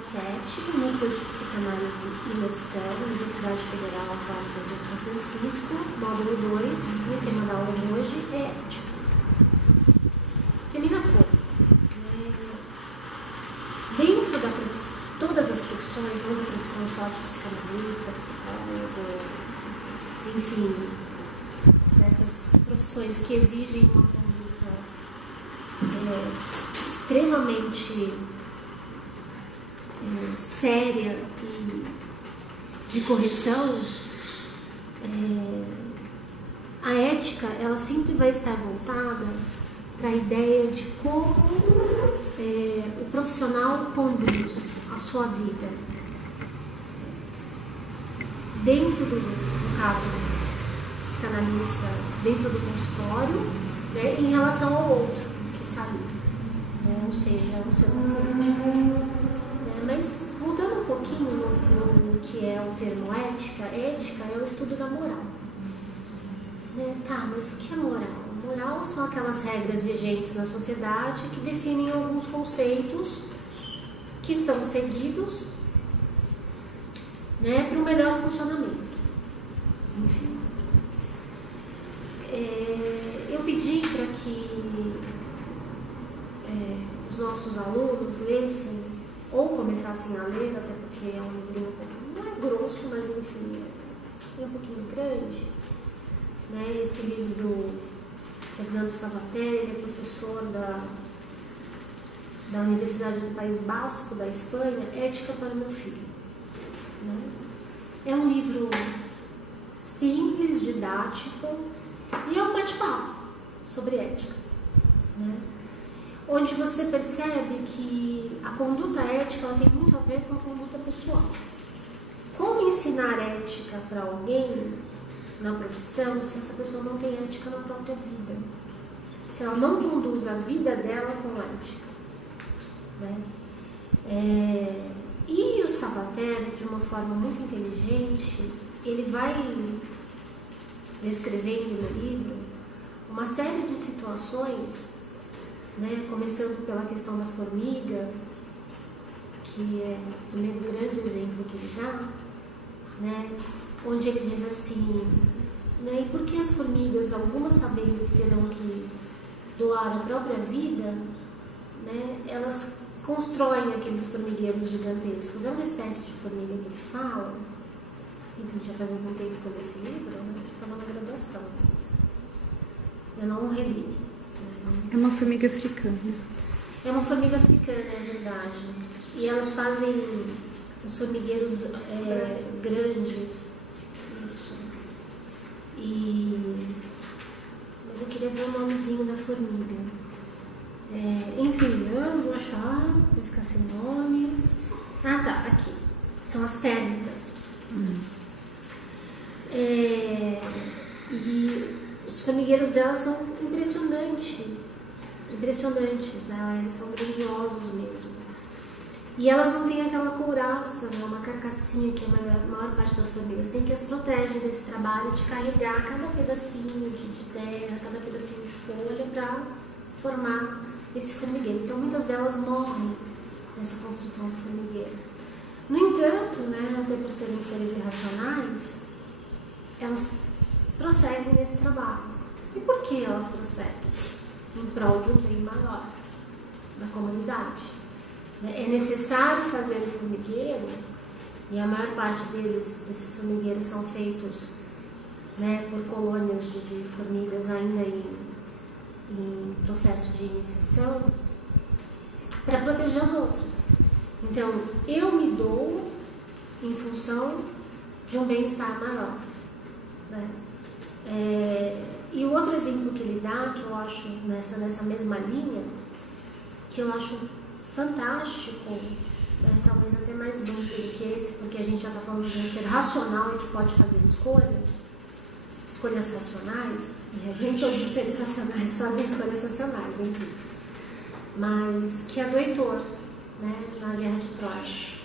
CET, Núcleo de Psicanálise e Imersão, Universidade Federal de São Francisco, módulo 2, e o tema da aula de hoje é ética. Primeira coisa, dentro da profissão, todas as profissões, não a profissão só de psicanalista, psicólogo, enfim, dessas profissões que exigem uma conduta extremamente séria e de correção, a ética ela sempre vai estar voltada para a ideia de como o profissional conduz a sua vida dentro no caso psicanalista, dentro do consultório, né, em relação ao outro que está ali, né, ou seja, o seu paciente. Mas voltando um pouquinho no que é o termo ética, ética é o estudo da moral. Tá, mas o que é moral? Moral são aquelas regras vigentes na sociedade que definem alguns conceitos que são seguidos, né, para o melhor funcionamento. Enfim. Eu pedi para que os nossos alunos lessem ou começassem a ler, até porque é um livrinho, não é grosso, mas enfim, é um pouquinho grande, né? Esse livro do Fernando Savater, ele é professor da Universidade do País Basco, da Espanha, Ética para o meu filho, né? É um livro simples, didático, e é um bate-papo sobre ética, né? Onde você percebe que a conduta ética ela tem muito a ver com a conduta pessoal. Como ensinar ética para alguém na profissão se essa pessoa não tem ética na própria vida? Se ela não conduz a vida dela com ética, né? E o Savater, de uma forma muito inteligente, ele vai descrevendo no livro uma série de situações, né, começando pela questão da formiga, que é o primeiro grande exemplo que ele dá, né, onde ele diz assim, né, e por que as formigas, algumas sabendo que terão que doar a própria vida, né, elas constroem aqueles formigueiros gigantescos? É uma espécie de formiga que ele fala, enfim, já faz algum tempo que eu li esse livro, né, a gente estava na graduação, eu não o reli. É uma formiga africana. É uma formiga africana, é verdade. E elas fazem os formigueiros grandes. Isso. Mas eu queria ver o nomezinho da formiga. Enfim, eu vou achar, vai ficar sem nome. Ah, tá, aqui. São as térmitas. Isso. E os formigueiros delas são impressionantes, né? Eles são grandiosos mesmo. E elas não têm aquela couraça, né? Uma carcassinha que a maior parte das formigas tem, que as protege desse trabalho de carregar cada pedacinho de terra, cada pedacinho de folha para formar esse formigueiro. Então muitas delas morrem nessa construção do formigueiro. No entanto, né, até por serem seres irracionais, elas prosseguem nesse trabalho. E por que elas prosseguem? Em prol de um bem maior da comunidade. É necessário fazer o formigueiro, e a maior parte desses formigueiros são feitos, né, por colônias de formigas ainda em processo de iniciação, para proteger as outras. Então, eu me dou em função de um bem-estar maior, né? E o outro exemplo que ele dá, que eu acho nessa mesma linha, que eu acho fantástico, né, talvez até mais duro do que esse, porque a gente já está falando de um ser racional e que pode fazer escolhas racionais, e nem todos os seres racionais fazem escolhas racionais, enfim, mas que é do Heitor, né, na Guerra de Troia.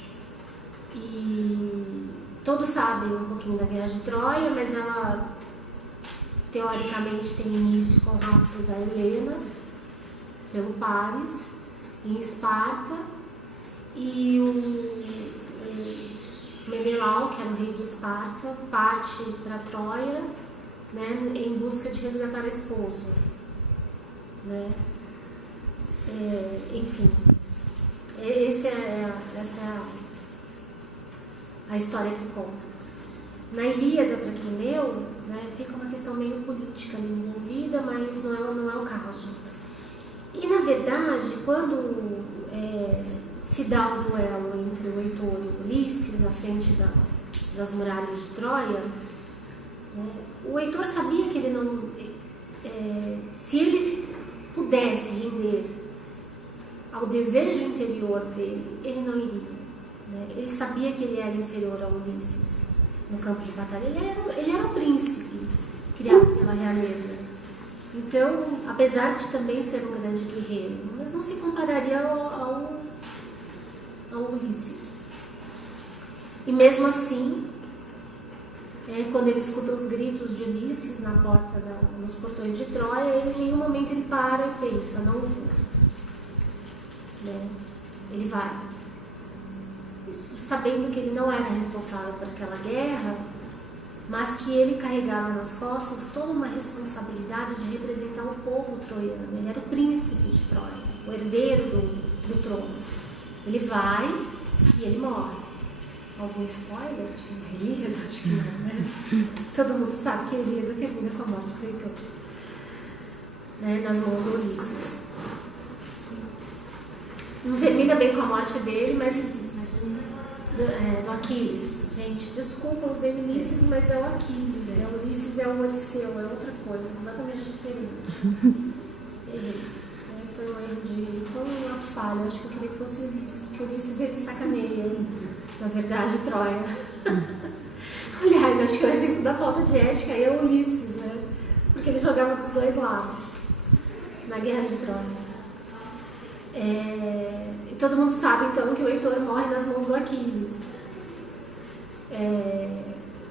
E todos sabem um pouquinho da Guerra de Troia, mas ela teoricamente tem início com o rapto da Helena pelo Paris em Esparta, E o Menelau, que era o rei de Esparta, parte para Troia, né, em busca de resgatar a esposa, né? Enfim, essa é a história que conta. Na Ilíada, para quem leu, né, fica uma questão meio política ali envolvida, mas não é o caso. E, na verdade, quando se dá o duelo entre o Heitor e o Ulisses na frente das muralhas de Troia, né, o Heitor sabia que ele não... se ele pudesse render ao desejo interior dele, ele não iria. Né? Ele sabia que ele era inferior ao Ulisses no campo de batalha. Ele era um príncipe criado pela realeza. Então, apesar de também ser um grande guerreiro, mas não se compararia ao Ulisses. E mesmo assim, quando ele escuta os gritos de Ulisses nos portões de Troia, em nenhum momento ele para e pensa, não vou. Né? Ele vai. Sabendo que ele não era responsável por aquela guerra, mas que ele carregava nas costas toda uma responsabilidade de representar o povo troiano. Ele era o príncipe de Troia, o herdeiro do trono. Ele vai e ele morre. Algum spoiler de Ilíada? Acho que não, né? Todo mundo sabe que Ilíada termina com a morte do Heitor, né, nas mãos do Ulisses. Não termina bem com a morte dele, mas do Aquiles. Gente, desculpa os Ulisses, mas é o Aquiles. Né? O Ulisses é o Odisseu, é outra coisa, completamente diferente. Errei. Foi um erro foi um ato falho. Eu acho que eu queria que fosse o Ulisses, porque o Ulisses ele sacaneia, na verdade, Troia. Aliás, acho que o exemplo da falta de ética é o Ulisses, né? Porque ele jogava dos dois lados na guerra de Troia. E todo mundo sabe então que o Heitor morre nas mãos do Aquiles.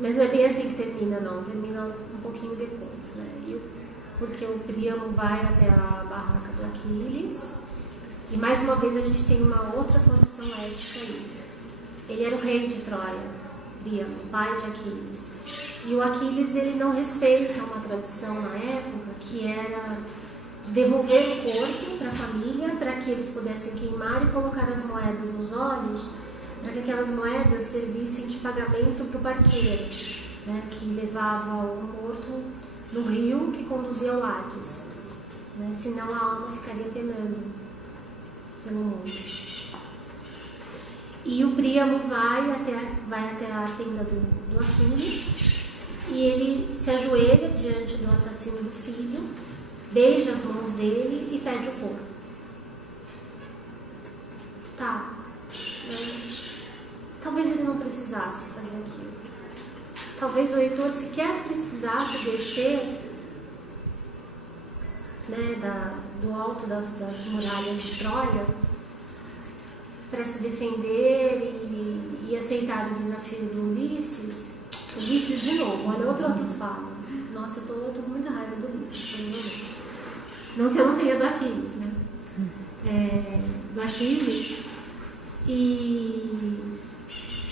Mas não é bem assim que termina, não. Termina um pouquinho depois, né? Porque o Príamo vai até a barraca do Aquiles. E mais uma vez a gente tem uma outra condição ética aí. Ele era o rei de Troia, Príamo, pai de Aquiles. E o Aquiles ele não respeita uma tradição na época que era de devolver o corpo para a família, para que eles pudessem queimar e colocar as moedas nos olhos, para que aquelas moedas servissem de pagamento para o barqueiro, né, que levava o morto no rio que conduzia ao Hades, né, senão a alma ficaria penando pelo mundo. E o Príamo vai até a tenda do Aquiles e ele se ajoelha diante do assassino do filho, beija as mãos dele e pede o corpo. Tá. Talvez ele não precisasse fazer aquilo. Talvez o Heitor sequer precisasse descer, né, do alto das muralhas de Troia para se defender e aceitar o desafio do Ulisses. Ulisses de novo, olha outro ato falho. Nossa, eu tô com muita raiva do Ulisses, provavelmente. Não que eu não tenha do Aquiles, né? Do Aquiles. E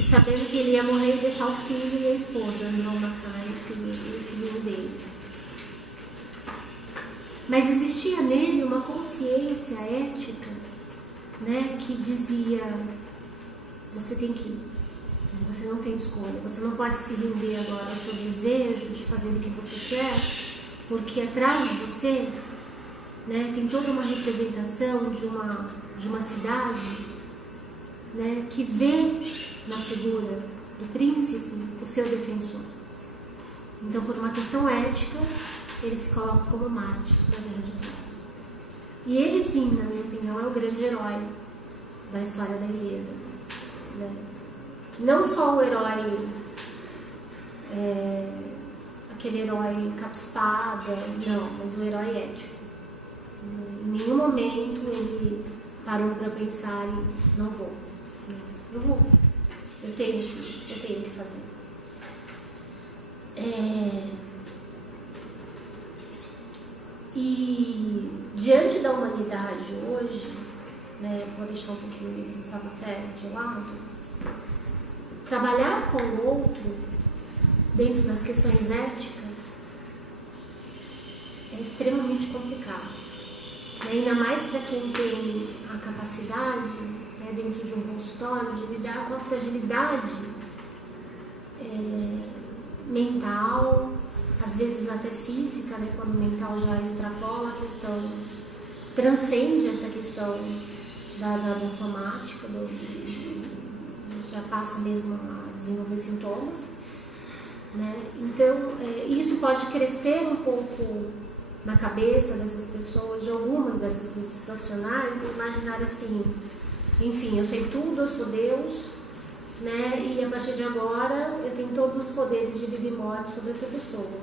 sabendo que ele ia morrer e deixar o filho e a esposa, não matar o filhinho deles. Mas existia nele uma consciência ética, né, que dizia: você tem que ir, você não tem escolha, você não pode se render agora ao seu desejo de fazer o que você quer, porque atrás de você, né, tem toda uma representação de uma cidade, né, que vê na figura do príncipe o seu defensor. Então, por uma questão ética, ele se coloca como mártir na guerra de Troia. E ele, sim, na minha opinião, é o grande herói da história da Ilíada, né? Não só o herói, aquele herói capa-espada, não, mas o herói ético. Em nenhum momento ele parou para pensar em não vou. Eu vou. Eu tenho que fazer. E diante da humanidade hoje, né, vou deixar um pouquinho o livro do Savater de lado, trabalhar com o outro dentro das questões éticas é extremamente complicado. Ainda mais para quem tem a capacidade, né, dentro de um consultório, de lidar com a fragilidade mental, às vezes até física, né, quando o mental já extrapola a questão, transcende essa questão da somática, já passa mesmo a desenvolver sintomas, né? Então, isso pode crescer um pouco na cabeça dessas pessoas, de algumas desses profissionais, imaginar assim, enfim, eu sei tudo, eu sou Deus, né? E a partir de agora eu tenho todos os poderes de vida e morte sobre essa pessoa.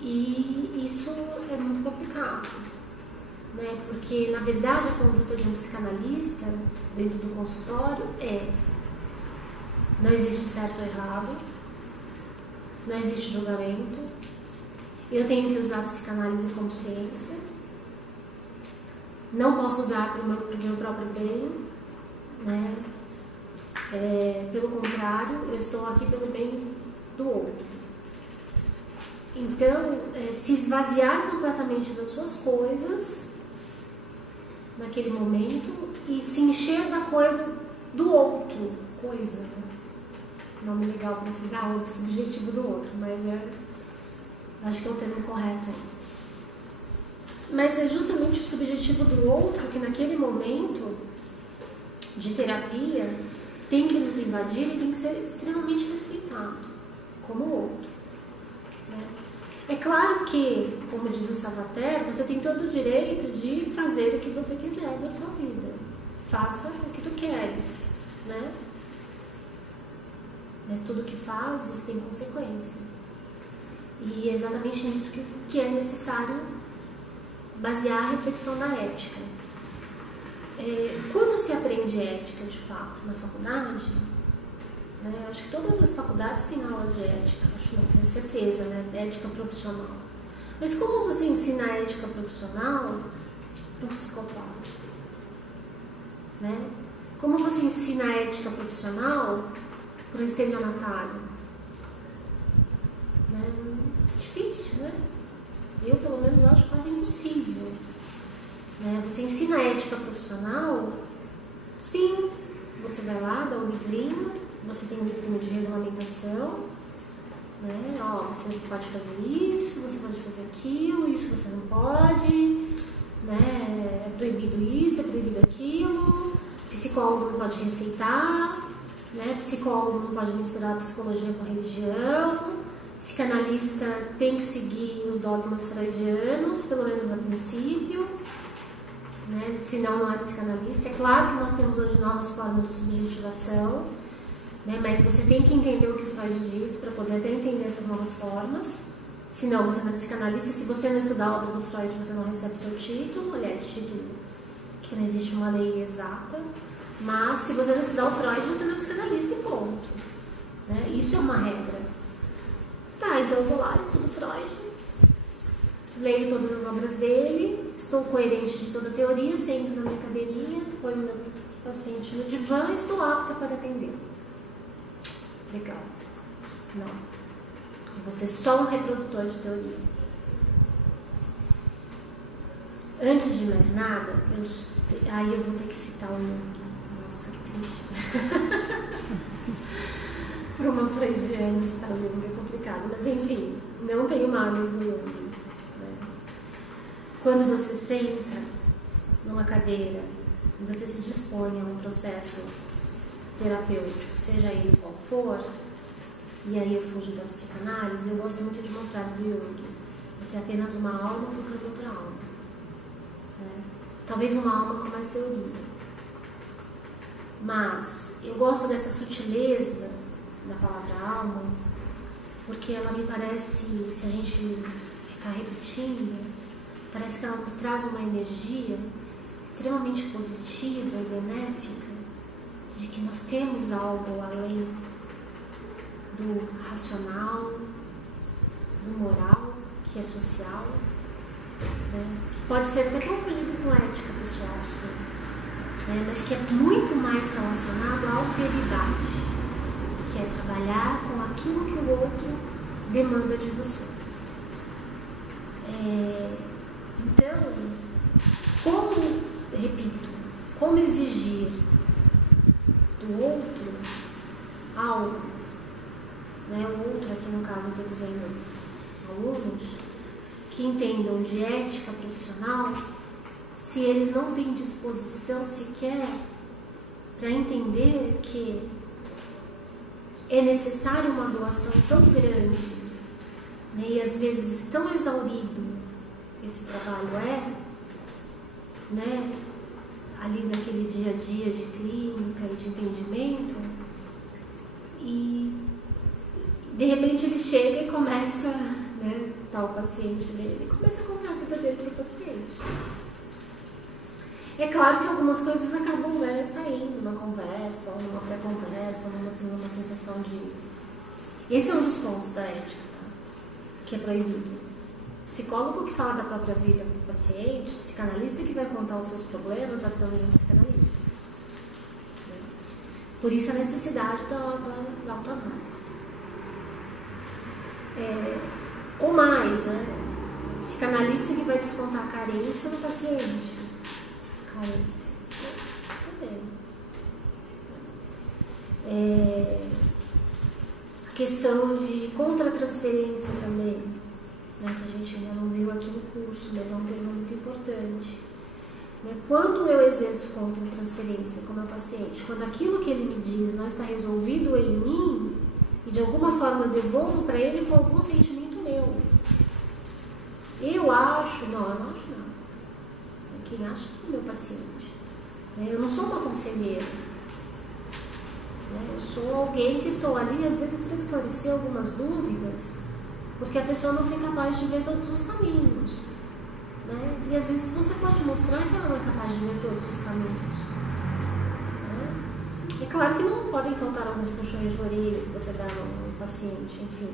E isso é muito complicado, né? Porque na verdade a conduta de um psicanalista dentro do consultório não existe certo ou errado, não existe julgamento, eu tenho que usar a psicanálise como ciência, não posso usar para o meu próprio bem, né? Pelo contrário, eu estou aqui pelo bem do outro. Então, se esvaziar completamente das suas coisas naquele momento e se encher da coisa do outro, coisa, né? Nome legal para se dar, o subjetivo do outro, mas acho que é o termo correto aí. Mas é justamente o subjetivo do outro que naquele momento de terapia tem que nos invadir e tem que ser extremamente respeitado como outro, né? É claro que, como diz o Savater, você tem todo o direito de fazer o que você quiser da sua vida. Faça o que tu queres, né? Mas tudo que fazes tem consequência. E é exatamente nisso que é necessário basear a reflexão da ética. Quando se aprende ética de fato na faculdade, né, acho que todas as faculdades têm aulas de ética, acho não, tenho certeza, né, ética profissional. Mas como você ensina a ética profissional para um psicopata? Né? Como você ensina a ética profissional para o estelionatário? Né? Difícil, né? Eu, pelo menos, acho quase impossível. Né? Você ensina a ética profissional, sim, você vai lá, dá um livrinho, você tem um livrinho de regulamentação, né? Ó, você pode fazer isso, você pode fazer aquilo, isso você não pode, né? É proibido isso, é proibido aquilo, psicólogo não pode receitar, né? Psicólogo não pode misturar psicologia com religião, psicanalista tem que seguir os dogmas freudianos, pelo menos a princípio, né? Senão não é psicanalista. É claro que nós temos hoje novas formas de subjetivação, né? Mas você tem que entender o que o Freud diz para poder até entender essas novas formas. Senão você não é psicanalista. Se você não estudar a obra do Freud, você não recebe seu título. Aliás, título que não existe uma lei exata. Mas se você não estudar o Freud, você não é psicanalista e ponto. Né? Isso é uma regra. Tá, então eu vou lá, estudo Freud, leio todas as obras dele, estou coerente de toda a teoria, sento na minha cadeirinha, ponho meu paciente no divã e estou apta para atender. Legal. Não. Você é só um reprodutor de teoria. Antes de mais nada, aí eu vou ter que citar o Jung. Nossa, que triste. Para uma freudiana citar o Jung é complicado. Mas enfim, não tenho mágoas do Jung. Né? Quando você senta numa cadeira e você se dispõe a um processo terapêutico, seja ele qual for, e aí eu fujo da psicanálise, eu gosto muito de uma frase do Jung: você é apenas uma alma tocando outra alma. Né? Talvez uma alma com mais teoria. Mas eu gosto dessa sutileza da palavra alma, porque ela me parece, se a gente ficar repetindo, parece que ela nos traz uma energia extremamente positiva e benéfica de que nós temos algo além do racional, do moral, que é social, né? Pode ser até confundido com ética pessoal, sim, né? Mas que é muito mais relacionado à alteridade, que é trabalhar com aquilo que o outro demanda de você. Então, como exigir do outro algo, né? O outro aqui no caso eu estou dizendo alunos que entendam de ética profissional, se eles não têm disposição sequer para entender que é necessário uma doação tão grande, né? E às vezes tão exaurido esse trabalho né? Ali naquele dia a dia de clínica e de entendimento, e de repente ele chega e começa, né, tal paciente dele, começa a contar a vida dele para o paciente. É claro que algumas coisas acabam, né, saindo numa conversa, ou numa pré-conversa, ou numa sensação de... Esse é um dos pontos da ética, tá? Que é proibido. Psicólogo que fala da própria vida para o paciente, psicanalista que vai contar os seus problemas, deve ser um psicanalista. Por isso a necessidade da autoanálise. Ou mais, né? Psicanalista que vai descontar a carência no paciente. Carência. Também. A questão de contra-transferência também, né, que a gente ainda não viu aqui no curso, mas é um tema muito importante. Quando eu exerço contra-transferência com o meu paciente, quando aquilo que ele me diz não está resolvido em mim, e de alguma forma eu devolvo para ele com algum sentimento meu. Eu acho, não, eu não acho nada. Quem acha é o meu paciente. Eu não sou uma conselheira. Eu sou alguém que estou ali, às vezes, para esclarecer algumas dúvidas, porque a pessoa não foi capaz de ver todos os caminhos. E às vezes você pode mostrar que ela não é capaz de ver todos os caminhos. É claro que não podem faltar alguns puxões de orelha que você dá no paciente, enfim.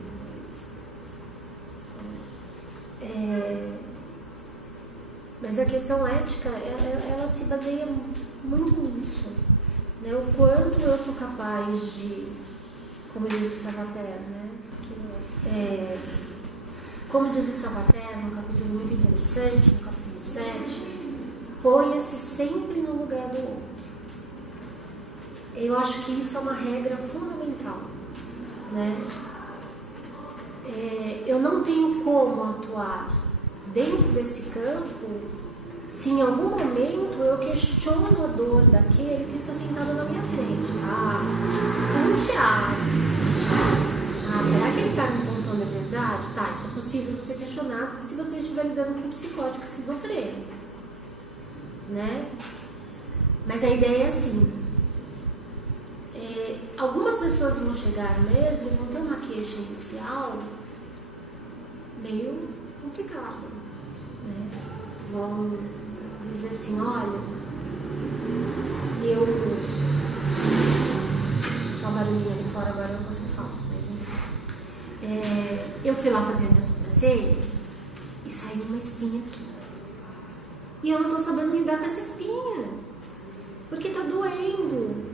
Mas a questão ética, ela se baseia muito nisso. O quanto eu sou capaz de, como diz o Salvaterra, como diz o Salvaterra, num capítulo muito interessante, no capítulo 7, ponha-se sempre no lugar do outro. Eu acho que isso é uma regra fundamental. Eu não tenho como atuar dentro desse campo se em algum momento eu questiono a dor daquele que está sentado na minha frente. Faz um teatro. Será que ele está me contando a verdade? Isso é possível você questionar se você estiver lidando com um psicótico esquizofrênico. Mas a ideia é assim. Algumas pessoas vão chegar mesmo e vão ter uma queixa inicial meio complicada. Vão dizer assim, olha, tá um barulhinho ali fora, agora eu não consigo falar, mas enfim. Eu fui lá fazer a minha sobrancelha e saiu uma espinha aqui. E eu não tô sabendo lidar com essa espinha, porque tá doendo.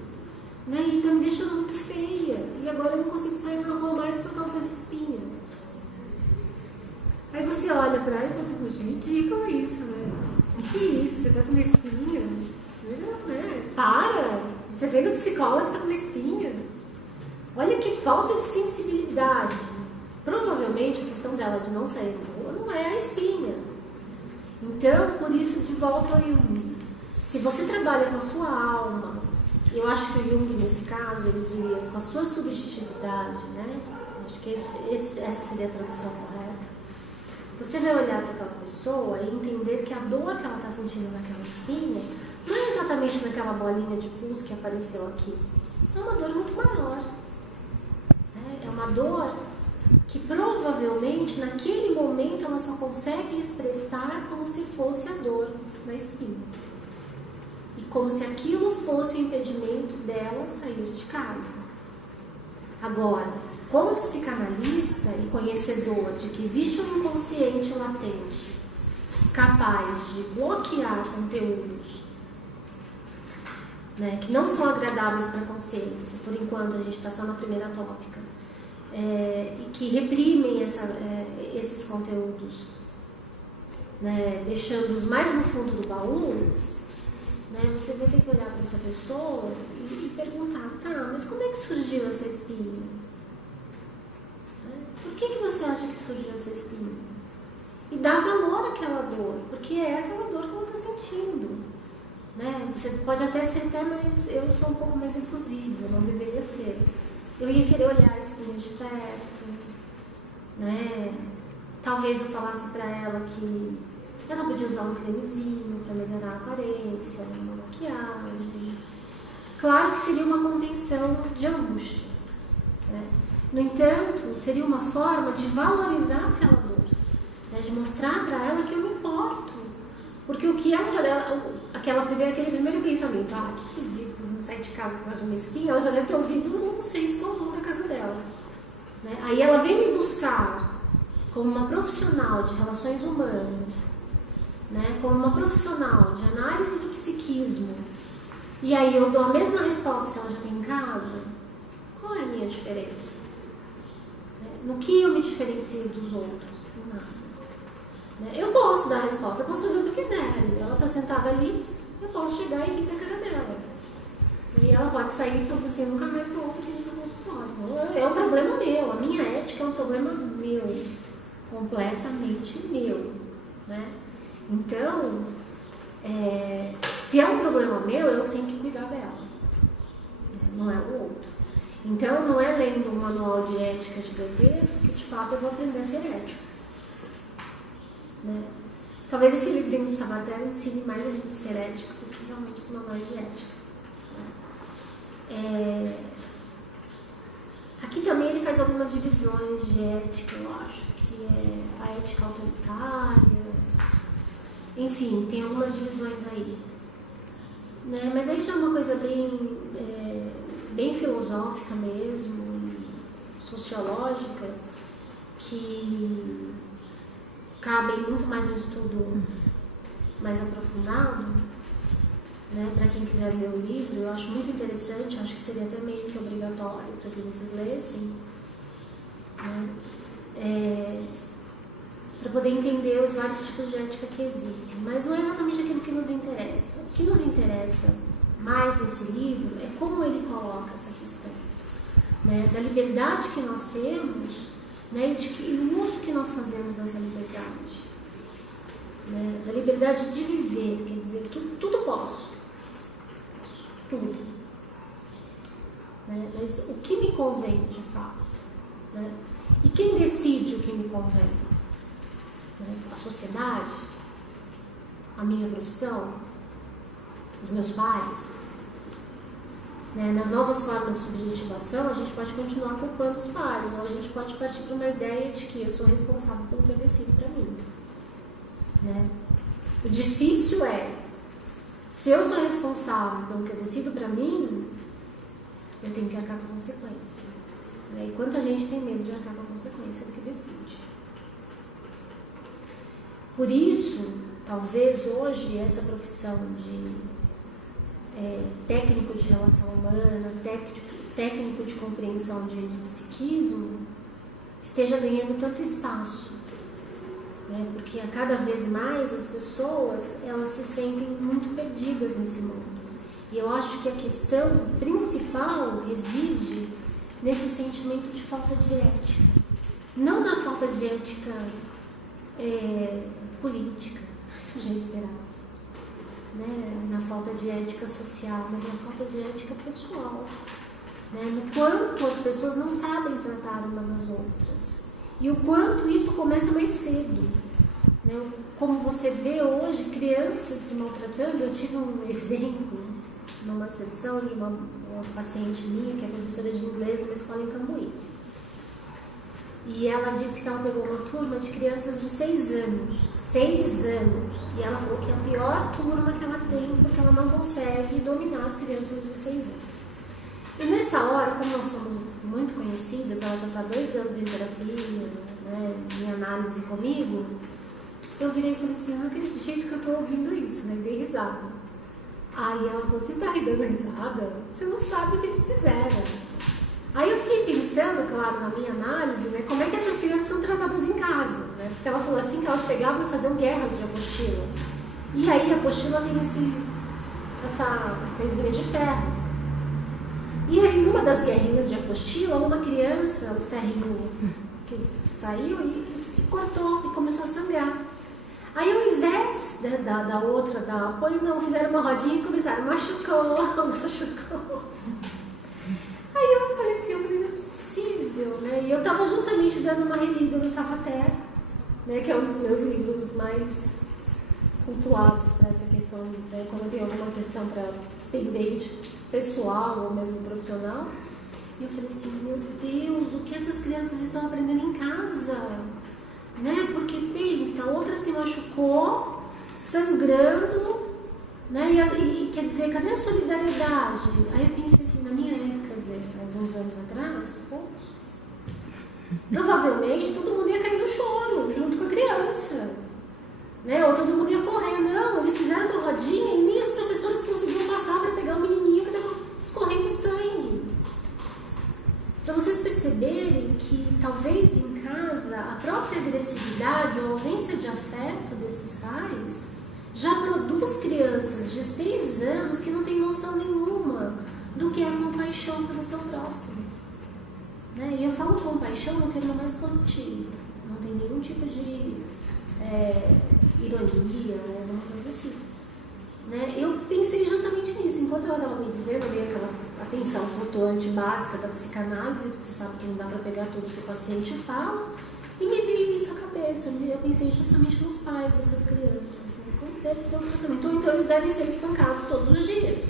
E tá me deixando muito feia. E agora eu não consigo sair na rua mais por causa dessa espinha. Aí você olha pra ela e fala assim, poxa, é ridículo isso, O que é isso? Você tá com uma espinha? Não, Para! Você vê no psicólogo que você tá com uma espinha. Olha que falta de sensibilidade. Provavelmente a questão dela de não sair na rua não é a espinha. Então, por isso, de volta ao Jung. Se você trabalha com a sua alma, eu acho que o Jung, nesse caso, ele diria com a sua subjetividade, Acho que essa seria a tradução correta. Você vai olhar para aquela pessoa e entender que a dor que ela está sentindo naquela espinha não é exatamente naquela bolinha de pus que apareceu aqui. É uma dor muito maior. É uma dor que provavelmente naquele momento ela só consegue expressar como se fosse a dor na espinha. E como se aquilo fosse o impedimento dela sair de casa. Agora, como psicanalista e conhecedor de que existe um inconsciente latente capaz de bloquear conteúdos, né, que não são agradáveis para a consciência, por enquanto a gente está só na primeira tópica, e que reprimem esses conteúdos, né, deixando-os mais no fundo do baú, né, você vai ter que olhar para essa pessoa e perguntar, tá, mas como é que surgiu essa espinha? Por que você acha que surgiu essa espinha? E dar valor àquela dor, porque é aquela dor que ela está sentindo. Né? Você pode até ser mais, eu sou um pouco mais efusiva, não deveria ser. Eu ia querer olhar a espinha de perto, né? Talvez eu falasse para ela que ela podia usar um cremezinho para melhorar a aparência, uma maquiagem. Claro que seria uma contenção de angústia, né? No entanto, seria uma forma de valorizar aquela dor, né? De mostrar para ela que eu me importo. Porque o que ela já aquele primeiro pensamento, que ridículo, não sai de casa com uma espinha, ela já deve ter ouvido um dos seis condom da casa dela. Né? Aí ela vem me buscar como uma profissional de relações humanas, né? Como uma profissional de análise de psiquismo, e aí eu dou a mesma resposta que ela já tem em casa. Qual é a minha diferença? No que eu me diferencio dos outros? Em nada. Eu posso dar a resposta, eu posso fazer o que eu quiser. Ela está sentada ali, eu posso chegar e rir da cara dela. E ela pode sair e falar assim, eu nunca mais volto aqui no seu consultório. É um problema meu, a minha ética é um problema meu, completamente meu. Né? Então, se é um problema meu, eu tenho que cuidar dela, não é o outro. Então, não é lendo um manual de ética gigantesco que, de fato, eu vou aprender a ser ético. Né? Talvez esse livrinho de Sabater ensine mais a gente a ser ético do que realmente os manuais de ética. Aqui também ele faz algumas divisões de ética, eu acho, que é a ética autoritária. Enfim, tem algumas divisões aí. Né? Mas aí já é uma coisa bem filosófica mesmo, sociológica, que cabem muito mais um estudo mais aprofundado, né? Para quem quiser ler o livro, eu acho muito interessante, acho que seria até meio que obrigatório para que vocês lessem, né? Para poder entender os vários tipos de ética que existem. Mas não é exatamente aquilo que nos interessa. O que nos interessa mais nesse livro é como ele coloca essa questão, né? Da liberdade que nós temos, né? E o uso que nós fazemos dessa liberdade, né? Da liberdade de viver, quer dizer, tudo posso, tudo, né? Mas o que me convém de fato, né? E quem decide o que me convém? A sociedade, a minha profissão, os meus pais. Nas novas formas de subjetivação, a gente pode continuar culpando os pais, ou a gente pode partir para uma ideia de que eu sou responsável pelo que é decidido para mim. O difícil se eu sou responsável pelo que eu decido para mim, eu tenho que arcar com a consequência. E quanta gente tem medo de arcar com a consequência do que decide. Por isso, talvez hoje essa profissão de técnico de relação humana, técnico de compreensão de psiquismo, esteja ganhando tanto espaço. Porque a cada vez mais as pessoas elas se sentem muito perdidas nesse mundo. E eu acho que a questão principal reside nesse sentimento de falta de ética. Não na falta de ética política, isso já é esperado, na falta de ética social, mas na falta de ética pessoal, no quanto as pessoas não sabem tratar umas às outras e o quanto isso começa mais cedo, como você vê hoje crianças se maltratando. Eu tive um exemplo numa sessão de uma paciente minha que é professora de inglês numa escola em Cambuí. E ela disse que ela pegou uma turma de crianças de 6 anos. 6 anos. E ela falou que é a pior turma que ela tem, porque ela não consegue dominar as crianças de 6 anos. E nessa hora, como nós somos muito conhecidas, ela já está 2 anos em terapia, em análise comigo, Eu virei e falei assim, eu não acredito que eu tô ouvindo isso, né? Dei risada. Aí ela falou, você tá dando risada? Você não sabe o que eles fizeram. Aí eu fiquei pensando, claro, na minha análise, né, como é que essas crianças são tratadas em casa, né? Porque ela falou assim que elas pegavam e faziam guerras de apostila. E aí a apostila tem essa coisinha de ferro. E aí numa das guerrinhas de apostila, uma criança, o ferrinho que saiu e se cortou e começou a sangrar. Aí ao invés da outra dar apoio, não, fizeram uma rodinha e começaram, machucou. Aí eu falei assim, não é possível, né? E eu estava justamente dando uma relida no Safater, né, que é um dos meus livros mais cultuados para essa questão, né, quando eu tenho alguma questão para pendente pessoal ou mesmo profissional. E eu falei assim, meu Deus, o que essas crianças estão aprendendo em casa? Né? Porque pensa, a outra se machucou, sangrando, né? E quer dizer, cadê a solidariedade? Aí eu pensei assim, na minha época, quer dizer, alguns anos atrás, poucos, provavelmente todo mundo ia cair no choro, junto com a criança, né? Ou todo mundo ia correr. Não, eles fizeram uma rodinha e nem as professoras conseguiam passar para pegar o menininho que estava escorrendo sangue. Para vocês perceberem que talvez em casa a própria agressividade ou ausência de afeto desses pais já produz crianças de 6 anos que não têm noção nenhuma do que é compaixão pelo seu próximo. Né? E eu falo compaixão no termo mais positivo, não tem nenhum tipo de ironia ou alguma coisa assim. Né? Eu pensei justamente nisso, enquanto ela estava me dizendo, eu dei aquela atenção flutuante básica da psicanálise, que você sabe que não dá para pegar tudo que o paciente fala, e me veio isso à cabeça. Eu pensei justamente nos pais dessas crianças, né? Como deve ser o tratamento, ou então eles devem ser espancados todos os dias,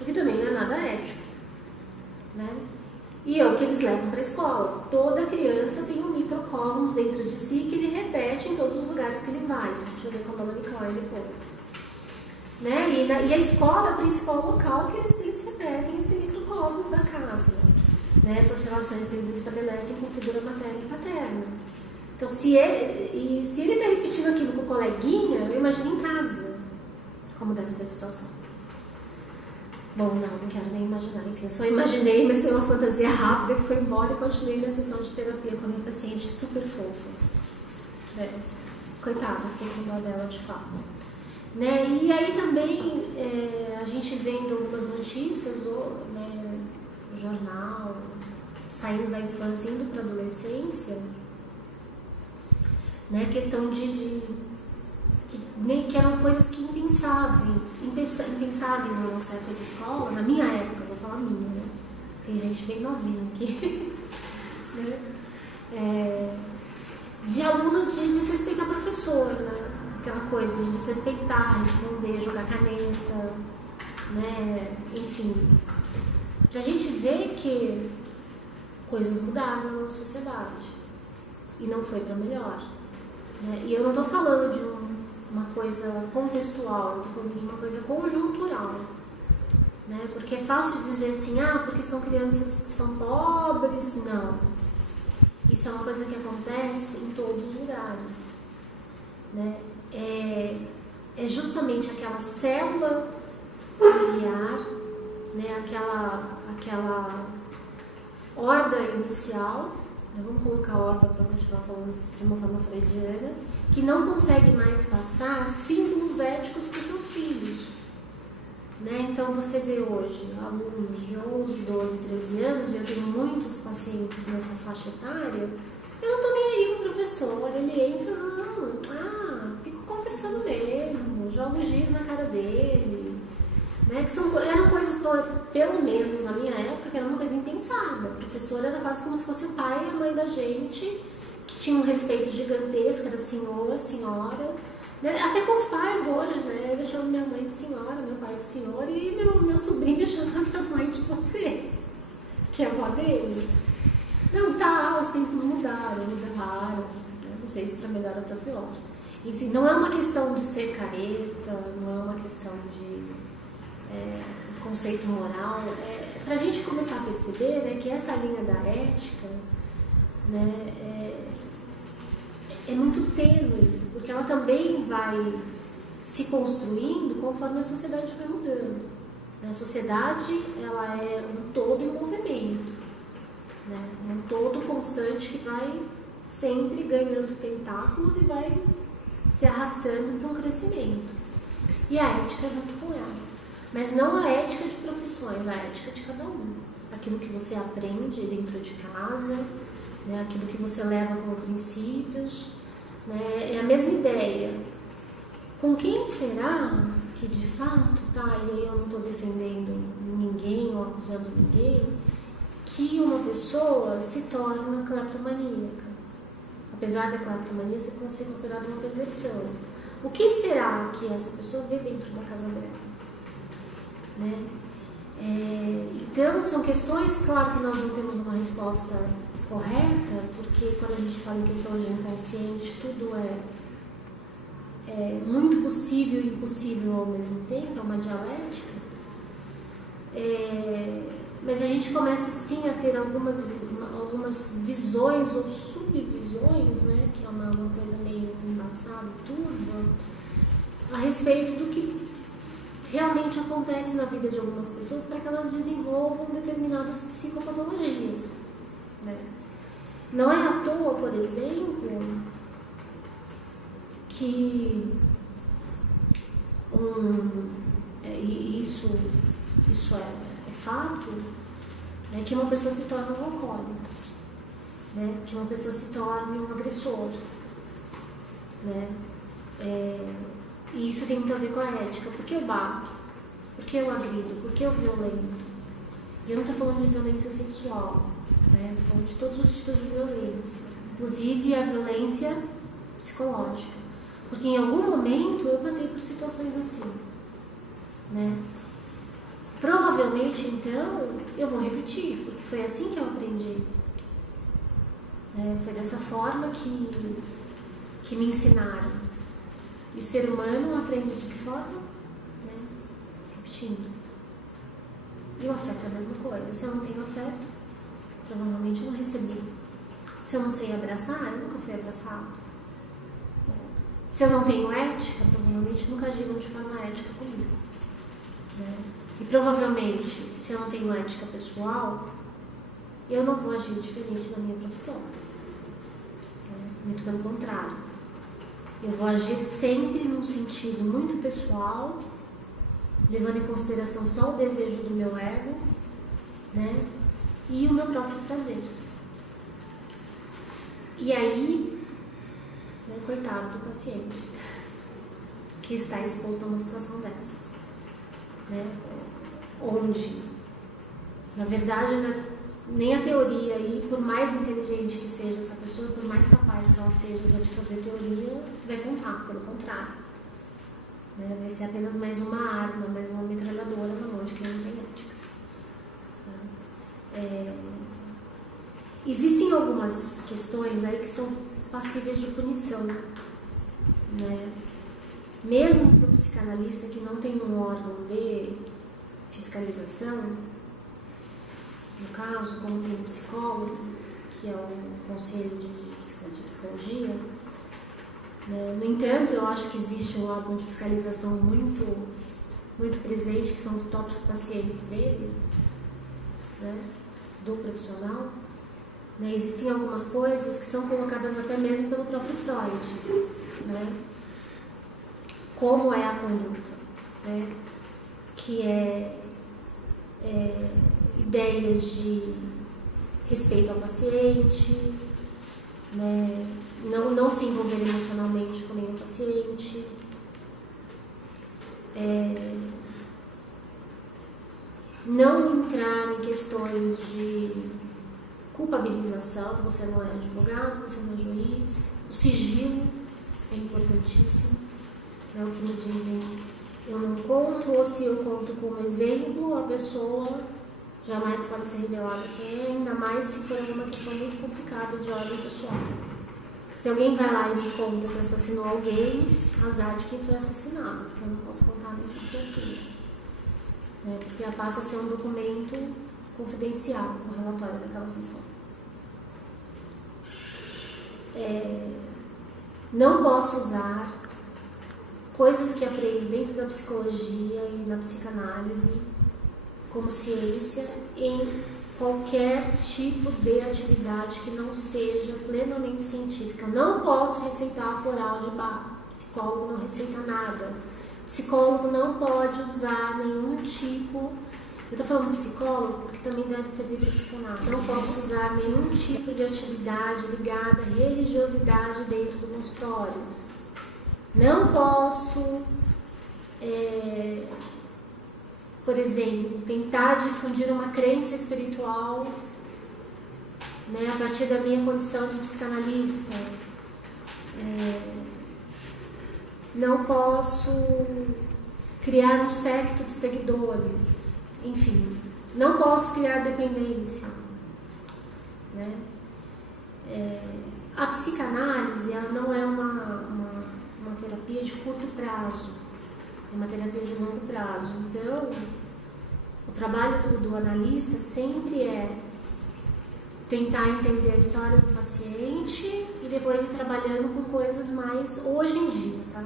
o que também não é nada ético, né? E é o que eles levam para a escola. Toda criança tem um microcosmos dentro de si que ele repete em todos os lugares que ele vai. Isso a gente vai ver com a Melanie Klein depois. Né? E a escola é o principal local que eles repetem esse microcosmos da casa, né? Essas relações que eles estabelecem com figura materna e paterna. Então, se ele está repetindo aquilo com o coleguinha, eu imagino em casa como deve ser a situação. Bom, não quero nem imaginar. Enfim, eu só imaginei, mas foi uma fantasia rápida que foi embora e continuei na sessão de terapia com a minha paciente super fofa. Coitada, fiquei com dó dela de fato. Né? E aí também a gente vendo algumas notícias, né, no jornal, saindo da infância, indo para a adolescência, né, questão que eram coisas que impensáveis na nossa época de escola, na minha época, vou falar minha, né? Tem gente bem novinha aqui, né? De aluno de desrespeitar a professora, né? Aquela coisa de desrespeitar, responder, jogar caneta, né? Enfim, a gente vê que coisas mudaram na nossa sociedade e não foi para melhor, né? E eu não estou falando de uma coisa contextual, eu estou falando de uma coisa conjuntural, né? Porque é fácil dizer assim, porque são crianças que são pobres. Não, isso é uma coisa que acontece em todos os lugares, né? É justamente aquela célula familiar, né? Aquela horda inicial, né? Vamos colocar horda para continuar falando de uma forma freudiana, que não consegue mais passar símbolos éticos para os seus filhos, né? Então você vê hoje alunos de 11, 12, 13 anos, e eu tenho muitos pacientes nessa faixa etária, eu não estou nem aí com o professor, ele entra, fico conversando mesmo, jogo giz na cara dele, né? Que eram coisas, pelo menos na minha época, que era uma coisa impensada. A professora era quase como se fosse o pai e a mãe da gente, que tinha um respeito gigantesco, era senhor, senhora, né? Até com os pais hoje, né? Eu chamo minha mãe de senhora, meu pai de senhor, e meu sobrinho chama minha mãe de você, que é a avó dele. Não, os tempos mudaram, né? Não sei se para melhor ou para pior. Enfim, não é uma questão de ser careta, não é uma questão de conceito moral. Para a gente começar a perceber, né, que essa linha da ética, né, é muito tênue, porque ela também vai se construindo conforme a sociedade vai mudando. A sociedade, ela é um todo em movimento, né? Um todo constante que vai sempre ganhando tentáculos e vai se arrastando para um crescimento. E a ética junto com ela. Mas não a ética de profissões, a ética de cada um. Aquilo que você aprende dentro de casa, né? Aquilo que você leva como princípios, né? É a mesma ideia. Com quem será que de fato, tá, e aí eu não estou defendendo ninguém ou acusando ninguém, que uma pessoa se torna cleptomaníaca? Apesar da cleptomania ser considerada uma perversão. O que será que essa pessoa vê dentro da casa dela? Né? Então, são questões, claro que nós não temos uma resposta correta, porque quando a gente fala em questão de inconsciente, tudo é muito possível e impossível ao mesmo tempo, é uma dialética. Mas a gente começa sim a ter algumas visões ou subvisões, né, que é uma coisa meio embaçada, turva, a respeito do que realmente acontece na vida de algumas pessoas para que elas desenvolvam determinadas psicopatologias, né? Não é à toa, por exemplo, que isso é fato, né, que uma pessoa se torne um alcoólico, né, que uma pessoa se torne um agressor, né, e isso tem muito a ver com a ética. Por que eu bato? Por que eu agrido? Por que eu violento? E eu não estou falando de violência sexual, né, estou falando de todos os tipos de violência, inclusive a violência psicológica. Porque em algum momento eu passei por situações assim, né? Provavelmente, então, eu vou repetir, porque foi assim que eu aprendi. Foi dessa forma que me ensinaram. E o ser humano aprende de que forma? Né? Repetindo. E o afeto é a mesma coisa. Se eu não tenho afeto, provavelmente eu não recebi. Se eu não sei abraçar, eu nunca fui abraçado. Se eu não tenho ética, provavelmente nunca agiram de forma ética comigo. Né? E provavelmente, se eu não tenho ética pessoal, eu não vou agir diferente na minha profissão. Né? Muito pelo contrário. Eu vou agir sempre num sentido muito pessoal, levando em consideração só o desejo do meu ego, né? E o meu próprio prazer. E aí, né, coitado do paciente que está exposto a uma situação dessas, né? Onde, na verdade, nem a teoria aí, por mais inteligente que seja essa pessoa, por mais capaz que ela seja de absorver teoria, vai contar, pelo contrário, né? Vai ser apenas mais uma arma, mais uma metralhadora na mão de quem não tem ética. Existem algumas questões aí que são passíveis de punição, né? Mesmo para o psicanalista que não tem um órgão de fiscalização, no caso, como tem o psicólogo, que é o conselho de psicologia, né? No entanto, eu acho que existe um órgão de fiscalização muito, muito presente, que são os próprios pacientes dele, né? Do profissional. Né? Existem algumas coisas que são colocadas até mesmo pelo próprio Freud, né? Como é a conduta, né? Que ideias de respeito ao paciente, né? Não se envolver emocionalmente com nenhum paciente, não entrar em questões de culpabilização. Você não é advogado, você não é juiz. O sigilo é importantíssimo, é o que me dizem. Eu não conto, ou se eu conto como exemplo, a pessoa jamais pode ser revelada quem é, ainda mais se for uma questão muito complicada de ordem pessoal. Se alguém vai lá e me conta que assassinou alguém, azar de quem foi assassinado, porque eu não posso contar isso de tortura, né? Porque passa a ser um documento confidencial, o relatório daquela sessão. Não posso usar coisas que aprendo dentro da psicologia e na psicanálise como ciência em qualquer tipo de atividade que não seja plenamente científica. Não posso receitar floral de Bach. Psicólogo não receita nada. Psicólogo não pode usar nenhum tipo... Eu estou falando psicólogo porque também deve servir para psicanálise. Não posso usar nenhum tipo de atividade ligada à religiosidade dentro do consultório. Não posso, por exemplo, tentar difundir uma crença espiritual, né, a partir da minha condição de psicanalista. Não posso criar um séquito de seguidores. Enfim, não posso criar dependência, né? A psicanálise, ela não é uma terapia de curto prazo, é uma terapia de longo prazo. Então, o trabalho do analista sempre é tentar entender a história do paciente e depois ir trabalhando com coisas mais, hoje em dia, tá?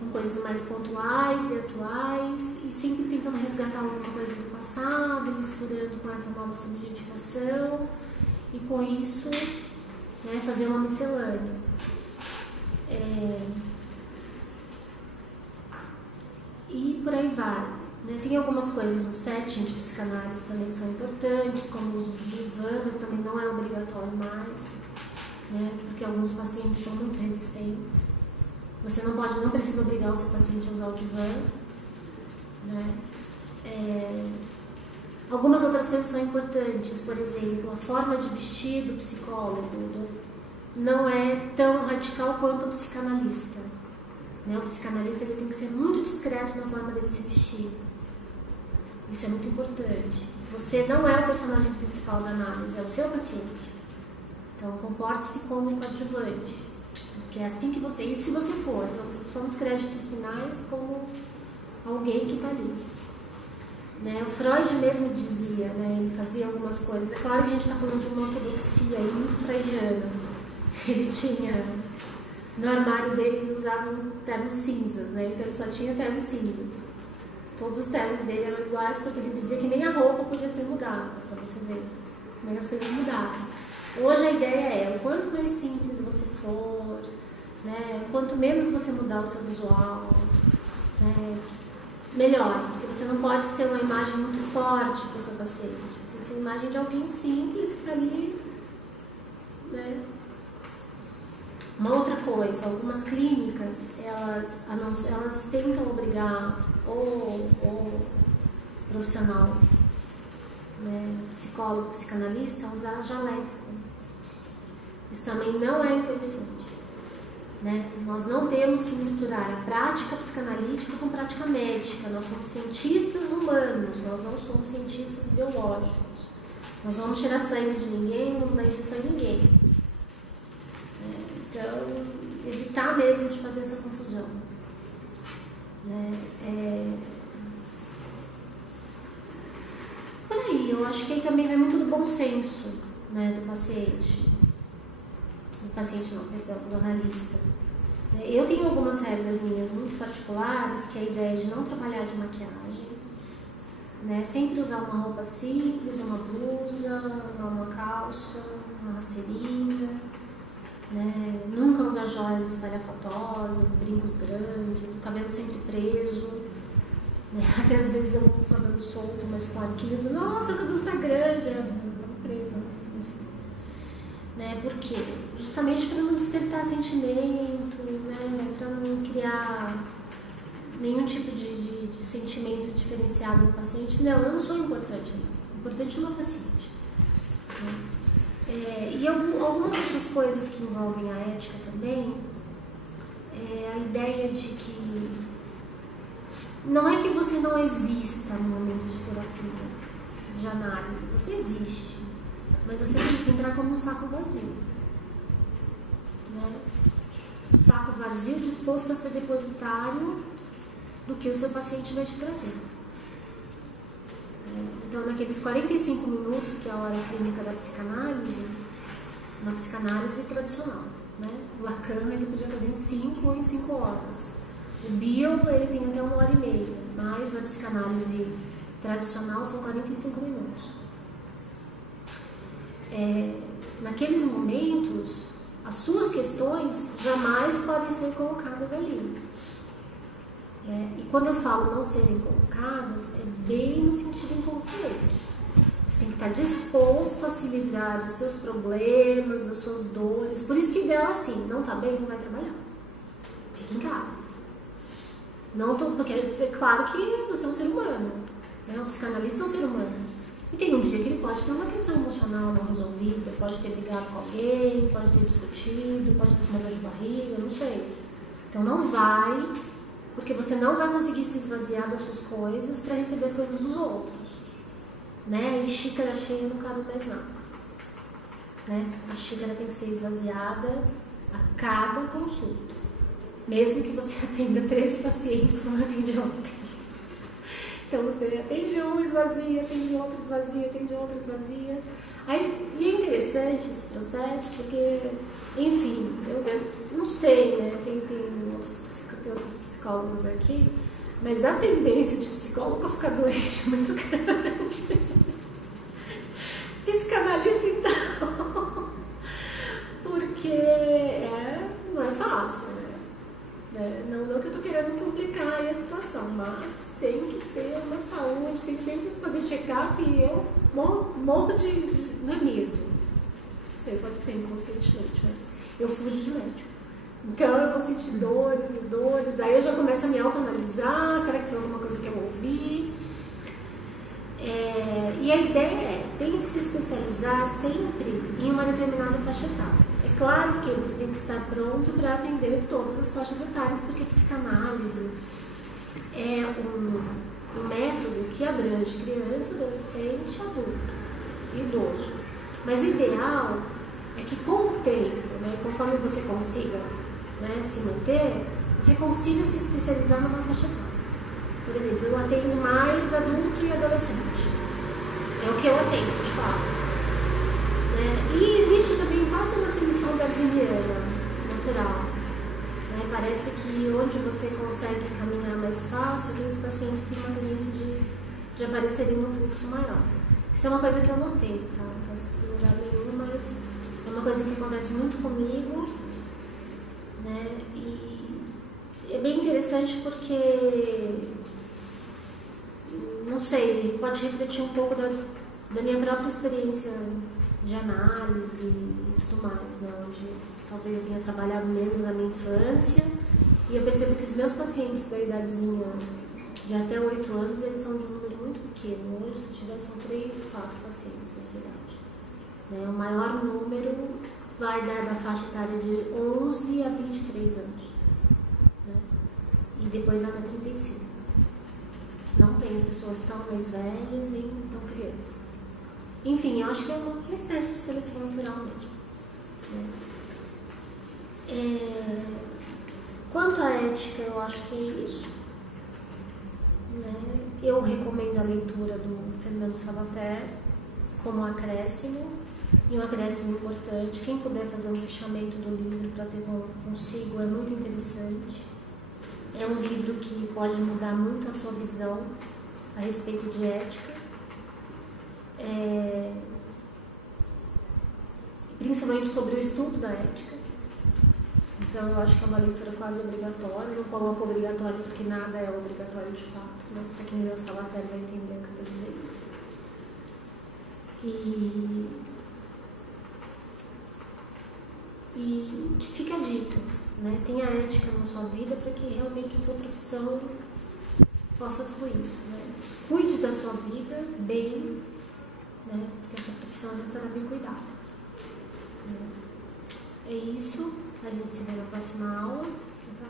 Com coisas mais pontuais e atuais, e sempre tentando resgatar alguma coisa do passado, misturando com essa nova subjetivação, e com isso, né, fazer uma miscelânea. E por aí vai. Né? Tem algumas coisas no setting de psicanálise também que são importantes, como o uso do divã, mas também não é obrigatório mais, né? Porque alguns pacientes são muito resistentes. Você não precisa obrigar o seu paciente a usar o divã, né? Algumas outras coisas são importantes, por exemplo, a forma de vestir do psicólogo não é tão radical quanto o psicanalista, né? O psicanalista ele tem que ser muito discreto na forma dele se vestir. Isso é muito importante. Você não é o personagem principal da análise, é o seu paciente. Então, comporte-se como um coadjuvante. Porque é assim que você... E se você for, são os créditos finais como alguém que está ali. Né? O Freud mesmo dizia, né? Ele fazia algumas coisas. É claro que a gente está falando de uma ortodoxia aí muito freudiana. Ele tinha... No armário dele, ele usava ternos cinzas, né? Então, ele só tinha ternos cinzas. Todos os ternos dele eram iguais, porque ele dizia que nem a roupa podia ser mudada, para você ver como é que as coisas mudavam. Hoje a ideia é, o quanto mais simples você for, né, quanto menos você mudar o seu visual, né, melhor, porque você não pode ser uma imagem muito forte para o seu paciente. Você tem que ser uma imagem de alguém simples que está ali, né. Uma outra coisa, algumas clínicas, elas tentam obrigar o profissional, né, psicólogo, psicanalista, a usar jaleco. Isso também não é interessante. Né? Nós não temos que misturar a prática psicanalítica com a prática médica. Nós somos cientistas humanos, nós não somos cientistas biológicos. Nós vamos tirar sangue de ninguém, não vamos dar injeção em ninguém. Então, evitar mesmo de fazer essa confusão. Né? Por aí, eu acho que aí também vai muito do bom senso, né, do paciente. Do paciente não, perdão, do analista. Eu tenho algumas regras minhas muito particulares, que é a ideia de não trabalhar de maquiagem, né? Sempre usar uma roupa simples, uma blusa, uma calça, uma rasteirinha. Né? Nunca usar joias espalhafatosas, brincos grandes, o cabelo sempre preso, né? Até às vezes eu vou com o cabelo solto, mas com arquinhos, nossa, o cabelo tá grande, tá preso, enfim. Né? Por quê? Justamente para não despertar sentimentos, né? Para não criar nenhum tipo de sentimento diferenciado no paciente. Não, eu não sou importante, não. Importante é o meu paciente. Né? E algumas outras coisas que envolvem a ética também, a ideia de que não é que você não exista no momento de terapia, de análise, você existe, mas você tem que entrar como um saco vazio. Né? Um saco vazio disposto a ser depositário do que o seu paciente vai te trazer. Então, naqueles 45 minutos, que é a hora clínica da psicanálise, uma psicanálise tradicional, né? O Lacan ele podia fazer em 5 ou em 5 horas. O Bill ele tem até 1h30, mas a psicanálise tradicional são 45 minutos. Naqueles momentos, as suas questões jamais podem ser colocadas ali. E quando eu falo não serem colocadas, é bem no sentido inconsciente. Você tem que estar disposto a se livrar dos seus problemas, das suas dores. Por isso que o ideal é assim, não está bem, não vai trabalhar. Fica em casa. Porque é claro que você é um ser humano, né? Um psicanalista é um ser humano. E tem um dia que ele pode ter uma questão emocional não resolvida, pode ter brigado com alguém, pode ter discutido, pode ter uma dor de barriga, não sei. Então não vai, porque você não vai conseguir se esvaziar das suas coisas para receber as coisas dos outros. Né? E xícara cheia não cabe mais nada. Né? A xícara tem que ser esvaziada a cada consulta. Mesmo que você atenda 13 pacientes como eu atendi ontem. Então você atende um, esvazia, atende outro, esvazia, atende outro, esvazia. E é interessante esse processo porque, enfim, eu não sei, né? Tem outros psicólogos aqui, mas a tendência de psicólogo a ficar doente é muito grande. Psicanalista, então. Porque não é fácil, né? Não que eu estou querendo complicar a situação, mas tem que ter uma saúde, tem que sempre fazer check-up e eu morro de não é medo. Não sei, pode ser inconscientemente, mas eu fujo de médico. Então eu vou sentir dores e dores, aí eu já começo a me autoanalisar, será que foi alguma coisa que eu ouvi? E a ideia tem de se especializar sempre em uma determinada faixa etária. É claro que você tem que estar pronto para atender todas as faixas etárias, porque a psicanálise é um método que abrange criança, adolescente, adulto, idoso. Mas o ideal é que com o tempo, né, conforme você consiga, né, se manter, você consiga se especializar numa faixa etária. Por exemplo, eu atendo mais adulto e adolescente. É o que eu atendo, de fato. E existe também quase uma seleção darwiniana, natural. Parece que onde você consegue caminhar mais fácil, aqueles pacientes têm uma tendência de aparecerem num fluxo maior. Isso é uma coisa que eu não tenho, tá? Não está escrito em lugar nenhum, mas é uma coisa que acontece muito comigo, né? E é bem interessante porque, não sei, pode refletir um pouco da minha própria experiência de análise e tudo mais, né? Onde talvez eu tenha trabalhado menos na minha infância e eu percebo que os meus pacientes da idadezinha de até 8 anos, eles são de um número muito pequeno. Hoje, se tiver, são 3, 4 pacientes nessa idade. O maior número vai dar da faixa etária de 11 a 23 anos. E depois até 35. Não tem pessoas tão mais velhas, nem tão crianças. Enfim, eu acho que é uma espécie de seleção natural mesmo. Quanto à ética, eu acho que é isso. Eu recomendo a leitura do Fernando Sabater como acréscimo, e um acréscimo importante. Quem puder fazer um fechamento do livro para ter consigo é muito interessante. É um livro que pode mudar muito a sua visão a respeito de ética. Principalmente sobre o estudo da ética. Então eu acho que é uma leitura quase obrigatória. Não coloco obrigatório porque nada é obrigatório de fato, né? Para quem lê o Sabater vai entender o que eu estou dizendo. E que fica a dica, né? Tenha ética na sua vida para que realmente a sua profissão possa fluir, né? Cuide da sua vida bem, né? Porque a sua profissão já estará bem cuidada. É isso, a gente se vê na próxima aula. Então,